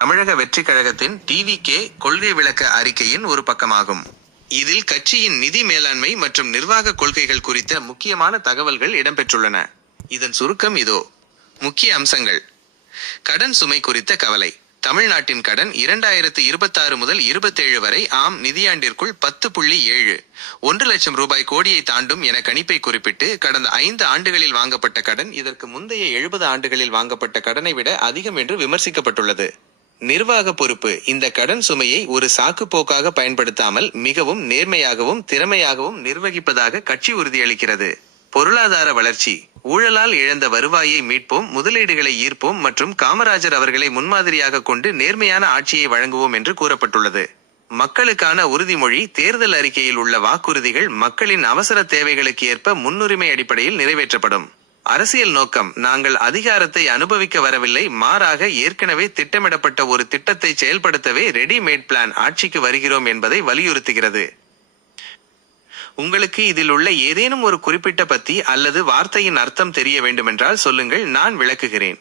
தமிழக வெற்றிக் கழகத்தின் டிவிகே கொள்கை விளக்க அறிக்கையின் ஒரு பக்கமாகும். இதில் கட்சியின் நிதி மேலாண்மை மற்றும் நிர்வாக கொள்கைகள் குறித்த முக்கியமான தகவல்கள் இடம்பெற்றுள்ளன. இதன் சுருக்கம் இதோ. முக்கிய அம்சங்கள். கடன் சுமை குறித்த கவலை. தமிழ்நாட்டின் கடன் 2026 முதல் 27 வரை ஆம் நிதியாண்டிற்குள் 10.71 லட்சம் ரூபாய் கோடியை தாண்டும் என கணிப்பை குறிப்பிட்டு, கடந்த 5 ஆண்டுகளில் வாங்கப்பட்ட கடன் இதற்கு முந்தைய 70 ஆண்டுகளில் வாங்கப்பட்ட கடனை விட அதிகம் என்று விமர்சிக்கப்பட்டுள்ளது. நிர்வாக பொறுப்பு. இந்த கடன் சுமையை ஒரு சாக்கு போக்காக பயன்படுத்தாமல் மிகவும் நேர்மையாகவும் திறமையாகவும் நிர்வகிப்பதாக கட்சி உறுதியளிக்கிறது. பொருளாதார வளர்ச்சி. ஊழலால் இழந்த வருவாயை மீட்போம், முதலீடுகளை ஈர்ப்போம் மற்றும் காமராஜர் அவர்களை முன்மாதிரியாக கொண்டு நேர்மையான ஆட்சியை வழங்குவோம் என்று கூறப்பட்டுள்ளது. மக்களுக்கான உறுதிமொழி. தேர்தல் அறிக்கையில் உள்ள வாக்குறுதிகள் மக்களின் அவசர தேவைகளுக்கு ஏற்ப முன்னுரிமை அடிப்படையில் நிறைவேற்றப்படும். அரசியல் நோக்கம். நாங்கள் அதிகாரத்தை அனுபவிக்க வரவில்லை, மாறாக ஏற்கனவே திட்டமிடப்பட்ட ஒரு திட்டத்தை செயல்படுத்தவே ரெடிமேட் பிளான் ஆட்சிக்கு வருகிறோம் என்பதை வலியுறுத்துகிறது. உங்களுக்கு இதில் உள்ள ஏதேனும் ஒரு குறிப்பிட்ட பத்தி அல்லது வார்த்தையின் அர்த்தம் தெரிய வேண்டுமென்றால் சொல்லுங்கள், நான் விளக்குகிறேன்.